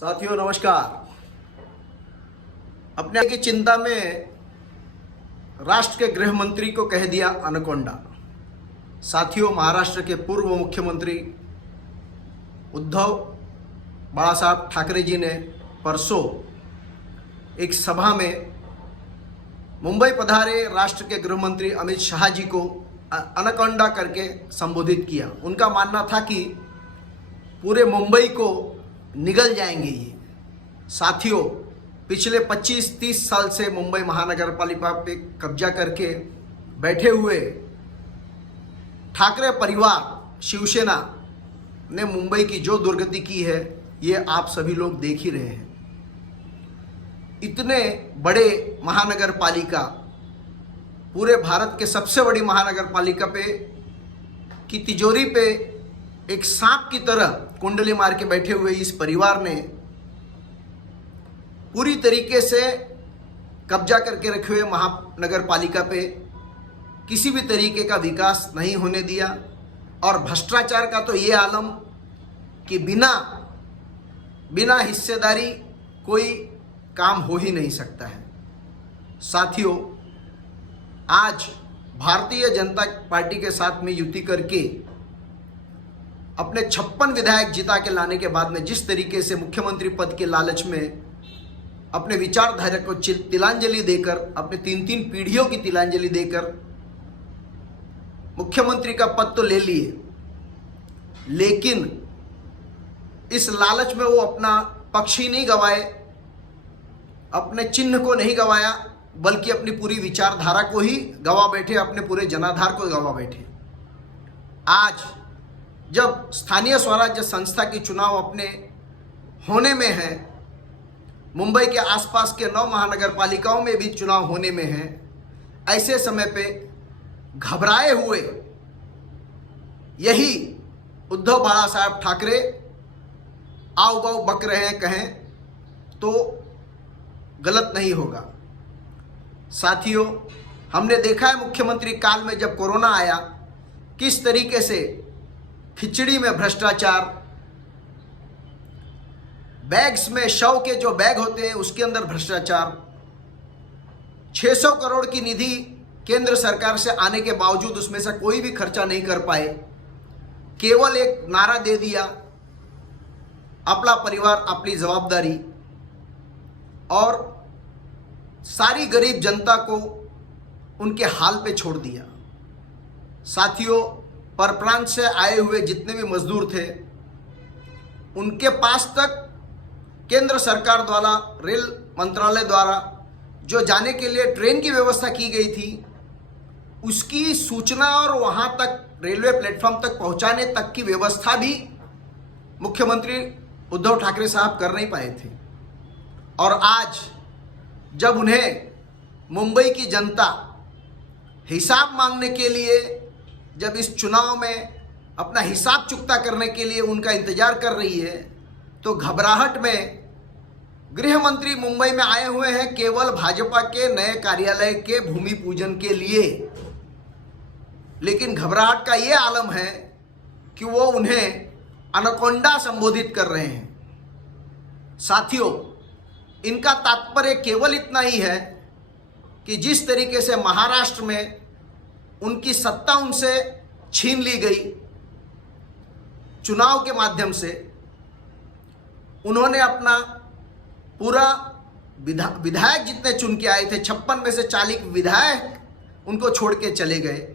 साथियों नमस्कार। अपने की चिंता में राष्ट्र के गृह मंत्री को कह दिया अनाकोंडा। साथियों, महाराष्ट्र के पूर्व मुख्यमंत्री उद्धव बाला साहब ठाकरे जी ने परसों एक सभा में मुंबई पधारे राष्ट्र के गृह मंत्री अमित शाह जी को अनाकोंडा करके संबोधित किया। उनका मानना था कि पूरे मुंबई को निगल जाएंगे ये। साथियों, पिछले 25-30 साल से मुंबई महानगर पालिका पे कब्जा करके बैठे हुए ठाकरे परिवार शिवसेना ने मुंबई की जो दुर्गति की है ये आप सभी लोग देख ही रहे हैं। इतने बड़े महानगर पालिका, पूरे भारत के सबसे बड़ी महानगर पालिका पे की तिजोरी पे एक सांप की तरह कुंडली मार के बैठे हुए इस परिवार ने पूरी तरीके से कब्जा करके रखे हुए महानगर पालिका पे किसी भी तरीके का विकास नहीं होने दिया। और भ्रष्टाचार का तो ये आलम कि बिना हिस्सेदारी कोई काम हो ही नहीं सकता है। साथियों, आज भारतीय जनता पार्टी के साथ में युति करके अपने 56 विधायक जिता के लाने के बाद में जिस तरीके से मुख्यमंत्री पद के लालच में अपने विचारधारा को तिलांजलि देकर, अपने 3-3 पीढ़ियों की तिलांजलि देकर मुख्यमंत्री का पद तो ले लिए, लेकिन इस लालच में वो अपना पक्ष ही नहीं गंवाए, अपने चिन्ह को नहीं गंवाया, बल्कि अपनी पूरी विचारधारा को ही गंवा बैठे, अपने पूरे जनाधार को गंवा बैठे। आज जब स्थानीय स्वराज्य संस्था की चुनाव अपने होने में है, मुंबई के आसपास के 9 महानगर पालिकाओं में भी चुनाव होने में है, ऐसे समय पे घबराए हुए यही उद्धव बाला साहब ठाकरे आओ बाऊ बक रहे हैं, कहें तो गलत नहीं होगा। साथियों, हमने देखा है मुख्यमंत्री काल में जब कोरोना आया किस तरीके से खिचड़ी में भ्रष्टाचार, बैग्स में शव के जो बैग होते हैं उसके अंदर भ्रष्टाचार, 600 करोड़ की निधि केंद्र सरकार से आने के बावजूद उसमें से कोई भी खर्चा नहीं कर पाए, केवल एक नारा दे दिया अपना परिवार अपनी जवाबदारी, और सारी गरीब जनता को उनके हाल पे छोड़ दिया। साथियों, परप्रांत से आए हुए जितने भी मजदूर थे उनके पास तक केंद्र सरकार द्वारा, रेल मंत्रालय द्वारा जो जाने के लिए ट्रेन की व्यवस्था की गई थी उसकी सूचना और वहां तक रेलवे प्लेटफॉर्म तक पहुंचाने तक की व्यवस्था भी मुख्यमंत्री उद्धव ठाकरे साहब कर नहीं पाए थे। और आज जब उन्हें मुंबई की जनता हिसाब मांगने के लिए, जब इस चुनाव में अपना हिसाब चुकता करने के लिए उनका इंतजार कर रही है, तो घबराहट में गृह मंत्री मुंबई में आए हुए हैं केवल भाजपा के नए कार्यालय के भूमि पूजन के लिए। लेकिन घबराहट का ये आलम है कि वो उन्हें अनाकोंडा संबोधित कर रहे हैं। साथियों, इनका तात्पर्य केवल इतना ही है कि जिस तरीके से महाराष्ट्र में उनकी सत्ता उनसे छीन ली गई चुनाव के माध्यम से, उन्होंने अपना पूरा विधायक जितने चुन के आए थे 56 में से 40 विधायक उनको छोड़ के चले गए।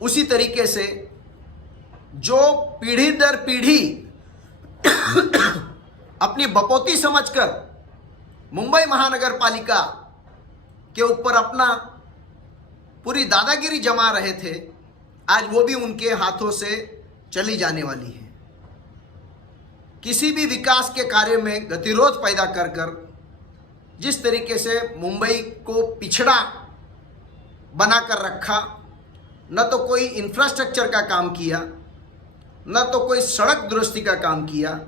उसी तरीके से जो पीढ़ी दर पीढ़ी अपनी बपौती समझकर मुंबई महानगर पालिका के ऊपर अपना पूरी दादागिरी जमा रहे थे, आज वो भी उनके हाथों से चली जाने वाली है। किसी भी विकास के कार्य में गतिरोध पैदा कर कर जिस तरीके से मुंबई को पिछड़ा बनाकर रखा, न तो कोई इंफ्रास्ट्रक्चर का काम किया, न तो कोई सड़क दुरुस्ती का काम किया,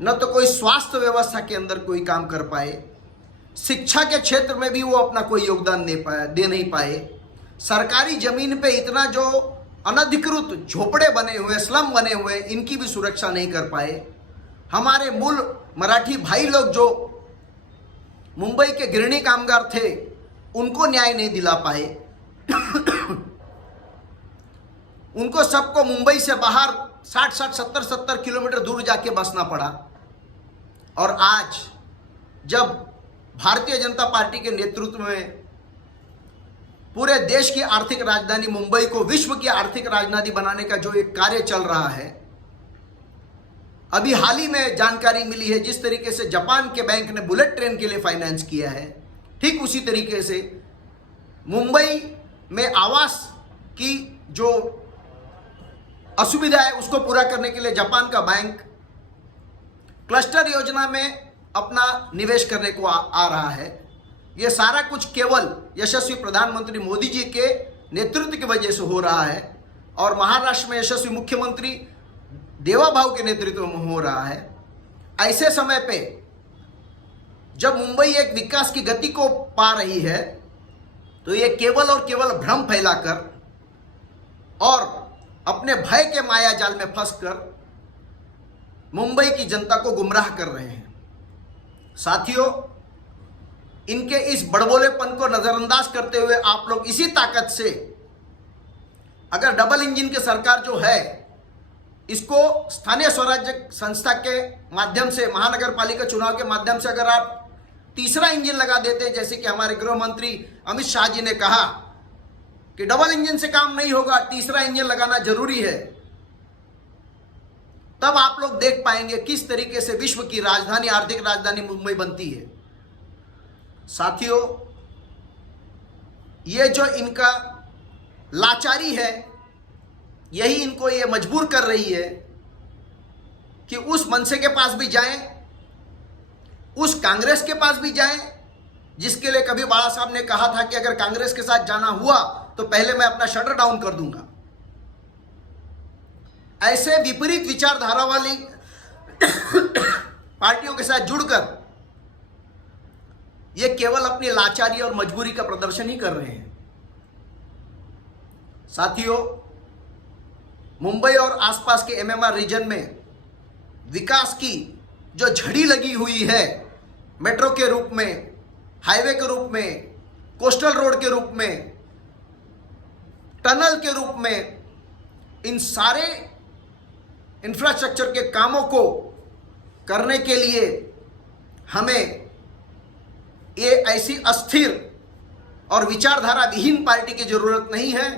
न तो कोई स्वास्थ्य व्यवस्था के अंदर कोई काम कर पाए, शिक्षा के क्षेत्र में भी वो अपना कोई योगदान दे नहीं पाए। सरकारी जमीन पे इतना जो अनधिकृत झोपड़े बने हुए, स्लम बने हुए, इनकी भी सुरक्षा नहीं कर पाए। हमारे मूल मराठी भाई लोग जो मुंबई के गिरणी कामगार थे उनको न्याय नहीं दिला पाए। उनको सबको मुंबई से बाहर 60-60, 70-70 किलोमीटर दूर जाके बसना पड़ा। और आज जब भारतीय जनता पार्टी के नेतृत्व में पूरे देश की आर्थिक राजधानी मुंबई को विश्व की आर्थिक राजधानी बनाने का जो एक कार्य चल रहा है, अभी हाल ही में जानकारी मिली है जिस तरीके से जापान के बैंक ने बुलेट ट्रेन के लिए फाइनेंस किया है, ठीक उसी तरीके से मुंबई में आवास की जो असुविधा है उसको पूरा करने के लिए जापान का बैंक क्लस्टर योजना में अपना निवेश करने को आ रहा है। ये सारा कुछ केवल यशस्वी प्रधानमंत्री मोदी जी के नेतृत्व की वजह से हो रहा है और महाराष्ट्र में यशस्वी मुख्यमंत्री देवाभाऊ के नेतृत्व में हो रहा है। ऐसे समय पे जब मुंबई एक विकास की गति को पा रही है तो ये केवल और केवल भ्रम फैलाकर और अपने भय के माया जाल में फंसकर मुंबई की जनता को गुमराह कर रहे हैं। साथियों, इनके इस बड़बोलेपन को नजरअंदाज करते हुए आप लोग इसी ताकत से अगर डबल इंजन की सरकार जो है इसको स्थानीय स्वराज्य संस्था के माध्यम से, महानगर पालिका चुनाव के माध्यम से अगर आप तीसरा इंजन लगा देते हैं, जैसे कि हमारे गृह मंत्री अमित शाह जी ने कहा कि डबल इंजन से काम नहीं होगा, तीसरा इंजन लगाना जरूरी है, तब आप लोग देख पाएंगे किस तरीके से विश्व की राजधानी, आर्थिक राजधानी मुंबई बनती है। साथियों, ये जो इनका लाचारी है यही इनको ये मजबूर कर रही है कि उस मनसे के पास भी जाएं, उस कांग्रेस के पास भी जाएं, जिसके लिए कभी बाला साहब ने कहा था कि अगर कांग्रेस के साथ जाना हुआ तो पहले मैं अपना शटर डाउन कर दूंगा। ऐसे विपरीत विचारधारा वाली पार्टियों के साथ जुड़कर ये केवल अपनी लाचारी और मजबूरी का प्रदर्शन ही कर रहे हैं। साथियों, मुंबई और आसपास के एमएमआर रीजन में विकास की जो झड़ी लगी हुई है, मेट्रो के रूप में, हाईवे के रूप में, कोस्टल रोड के रूप में, टनल के रूप में, इन सारे इंफ्रास्ट्रक्चर के कामों को करने के लिए हमें ये ऐसी अस्थिर और विचारधारा विहीन पार्टी की जरूरत नहीं है,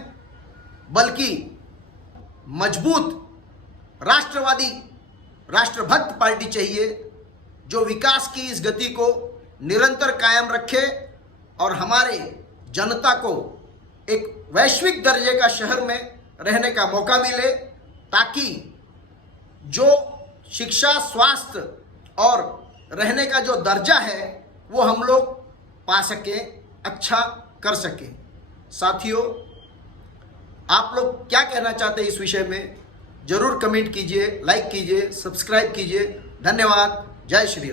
बल्कि मजबूत राष्ट्रवादी, राष्ट्रभक्त पार्टी चाहिए जो विकास की इस गति को निरंतर कायम रखे और हमारे जनता को एक वैश्विक दर्जे का शहर में रहने का मौका मिले, ताकि जो शिक्षा, स्वास्थ्य और रहने का जो दर्जा है वो हम लोग पा सकें, अच्छा कर सकें। साथियों, आप लोग क्या कहना चाहते हैं इस विषय में जरूर कमेंट कीजिए, लाइक कीजिए, सब्सक्राइब कीजिए। धन्यवाद। जय श्री राम।